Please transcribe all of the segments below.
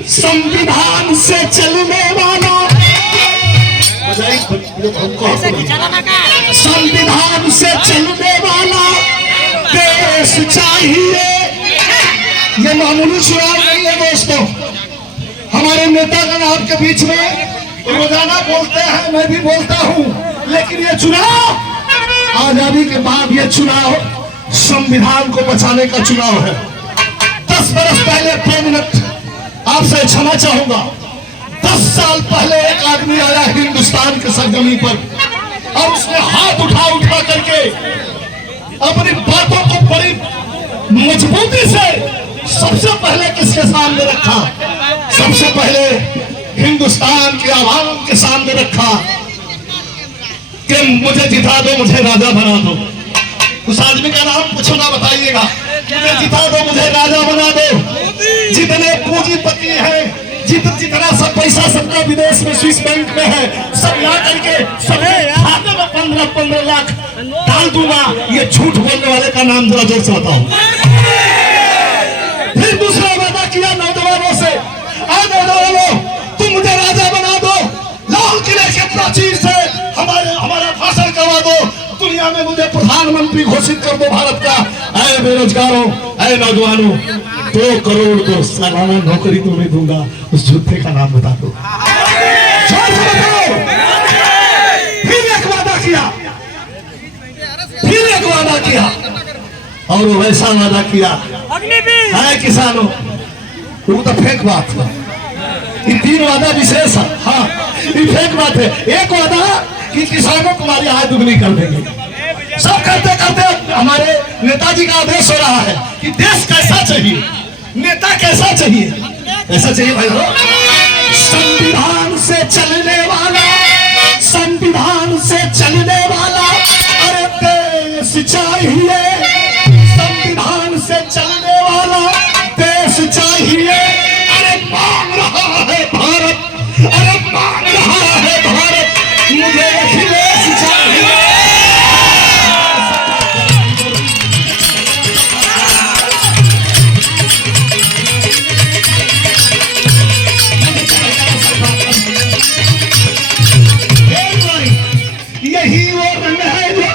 संविधान से चलने वाला, संविधान से चलने वाला देश चाहिए। ये मामूली चुनाव नहीं है दोस्तों। हमारे नेतागण आपके बीच में रोजाना बोलते हैं, मैं भी बोलता हूं, लेकिन ये चुनाव आजादी के बाद ये चुनाव संविधान को बचाने का चुनाव है। 10 बरस पहले 2 मिनट आपसे क्षमा चाहूंगा। 10 साल पहले एक आदमी आया हिंदुस्तान के सरजमी पर और उसने हाथ उठा करके अपनी बातों को बड़ी मजबूती से सबसे पहले किसके सामने रखा? सबसे पहले हिंदुस्तान के आवाम के सामने रखा कि मुझे जिता दो, मुझे राजा बना दो। उस आदमी का नाम कुछ ना बताइएगा, मुझे जिता दो, मुझे राजा बना दो। जितने पूंजीपति हैं, जितना सब पैसा सबका विदेश में स्विस बैंक में है, सब ला करके सबके खाते में 15-15 लाख डाल दूंगा। ये झूठ बोलने वाले का नाम जरा जोर से बताओ। फिर दूसरा वादा किया नौजवानों से, नौजवानों तुम मुझे राजा बना दो, लाल किले के प्राचीर से हमारा भाषण करवा दो, दुनिया में मुझे प्रधानमंत्री घोषित कर दो भारत का। ऐ बेरोजगारों, ऐ नौजवानों, 2 करोड़ तो सालाना नौकरी तुम्हें दूंगा। उस झूठे का नाम बता दो। फिर एक वादा किया, फिर एक वादा किया और वैसा वादा किया है किसानों, वो तो फेक बात है। ये 3 वादा विशेष है। हाँ, ये फेक बात है। एक वादा कि किसानों को हमारी आय दुगनी कर देंगे। सब करते करते हमारे नेताजी का आदेश हो रहा है कि देश कैसा चाहिए, नेता कैसा चाहिए, ऐसा चाहिए भाई हो। संविधान से चलने वाला, संविधान से चलने वाला, अरे देश चाहिए। संविधान से चलने वाला देश चाहिए। अरे मांग रहा है भारत, अरे मांग रहा है भारत, मुझे अखिलेश चाहिए। यही वो रंग है जो,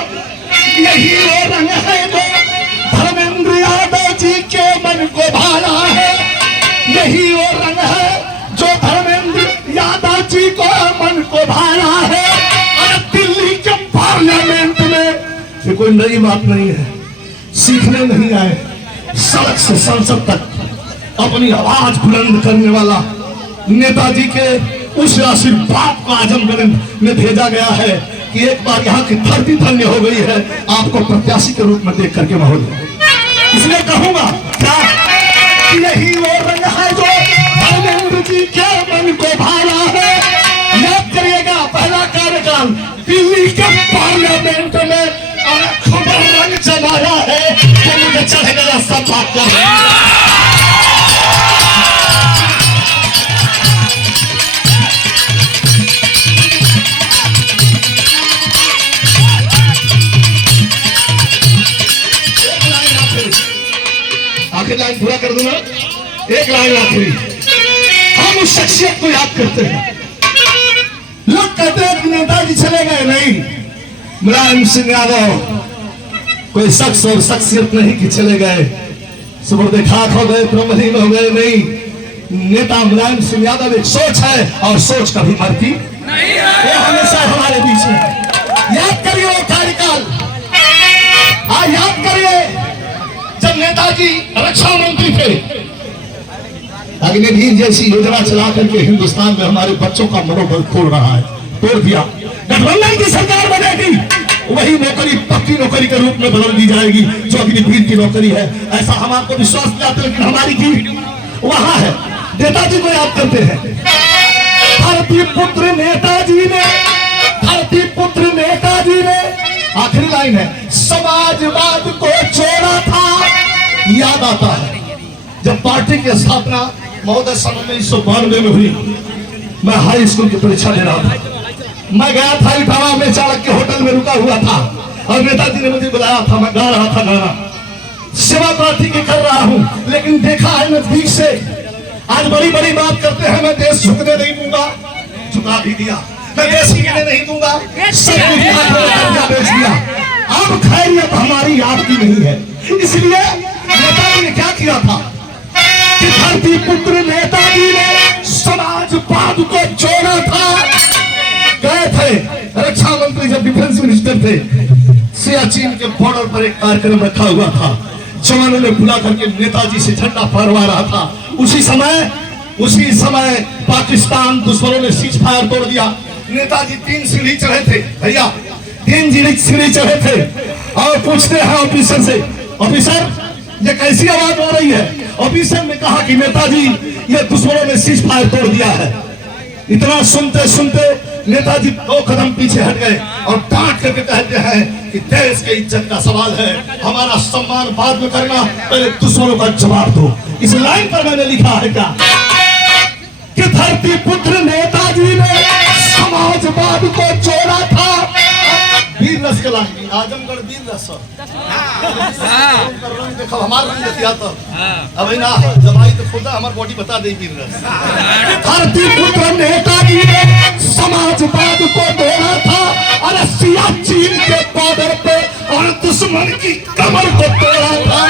यही वो रंग है जो धर्मेंद्र यादव जी के मन को भाया है। यही वो रंग है जो धर्मेंद्र यादव जी को मन को भाया है। और दिल्ली के पार्लियामेंट में ये कोई नई बात नहीं है, सीखने नहीं आए। सड़क से संसद तक अपनी आवाज बुलंद करने वाला नेताजी के उस आशीर्वाद को आजमगढ़ में भेजा गया है कि एक बार यहाँ की धरती धन्य हो गई है आपको प्रत्याशी के रूप में देख करके माहौल। इसलिए कहूंगा क्या, यही वो रंग है जो धर्मेंद्र जी के मन को भाया है। याद करिएगा पहला कार्यकाल दिल्ली के पार्लियामेंट में खबर रंग जमाया है तो मुझे चढ़ गया सब बात कर। आखिर लाइन पूरा कर दूंगा, एक लाइन आखिरी। हम उस शख्सियत को याद करते हैं। लोग कहते हैं कि नेताजी चले गए, नहीं। मुलायम सिंह यादव कोई शख्स और शख्सियत नहीं कि चले गए, सुबह खाक हो गए, ब्रह्मलीन हो गए, नहीं। नेता मुलायम सिंह यादव एक सोच है और सोच कभी मरती नहीं है। वो हमेशा हमारे बीच में। याद करिए वो कार्यकाल, याद करिए जब नेताजी रक्षा मंत्री थे, अग्निवीर जैसी योजना चला करके हिंदुस्तान में हमारे बच्चों का मनोबल तोड़ रहा है, तोड़ दिया। गठबंधन की सरकार बनेगी, वही नौकरी पक्की नौकरी के रूप में बदल दी जाएगी जो अग्निवीर की नौकरी है। ऐसा हम आपको विश्वास दिलाते हैं, लेकिन हमारी की वहां है। नेताजी को याद करते हैं। धरती पुत्र नेताजी ने, धरती पुत्र नेताजी ने, आखिरी लाइन है, समाजवाद को छोड़ा था। याद आता है जब पार्टी की स्थापना महोदय सन 1992 में हुई, मैं हाई स्कूल की परीक्षा दे रहा था। मैं गया था इटावा में, चाणक्य होटल में रुका हुआ था और नेताजी ने मुझे बुलाया था। मैं गा रहा था गाना, सेवा प्रार्थी की कर रहा हूं, लेकिन देखा है नजदीक से आज बड़ी बड़ी बात करते हैं, मैं देश झुकने नहीं दूंगा, झुका भी दिया। मैं देश गिरने नहीं दूंगा, सब कुछ बेच दिया। अब खैरियत हमारी आपकी नहीं है। इसलिए नेताजी ने क्या किया था कि धरती पुत्र नेताजी ने समाजवाद को जोड़ा था। गए थे रक्षा मंत्री, जब डिफेंस मिनिस्टर थे, सियाचिन के बॉर्डर पर एक कार्यक्रम रखा हुआ था, जवानों ने बुला करके नेताजी से झंडा फहरवा रहा था। उसी समय पाकिस्तान दुश्मनों ने सीज फायर तोड़ दिया। नेताजी 3 सीढ़ी चढ़े थे भैया, 3 सीढ़ी चढ़े थे और पूछते हैं ऑफिसर से, ऑफिसर ये कैसी आवाज हो रही है? ऑफिसर ने कहा कि नेताजी ये दुश्मनों ने सीज फायर तोड़ दिया है। इतना सुनते सुनते नेताजी 2 कदम पीछे हट गए और डांट करके कहते हैं कि देश के इज्जत का सवाल है, हमारा सम्मान बाद में करना, पहले दुश्मनों का जवाब दो। इस लाइन पर मैंने लिखा है क्या कि धरती पुत्र नेताजी ने समाजवाद को जोड़ा था। वीर रस के लाइन, आजमगढ़ वीर रस देखो हमारे रंग देखिया तो अब ना जब आई तो खुदा हमारी बॉडी बता दे वीर रस। धरती पुत्र नेताजी ने समाजवाद को जोड़ा था और सियाचिन के बॉर्डर पे और दुश्मन की कमर को तोड़ा था।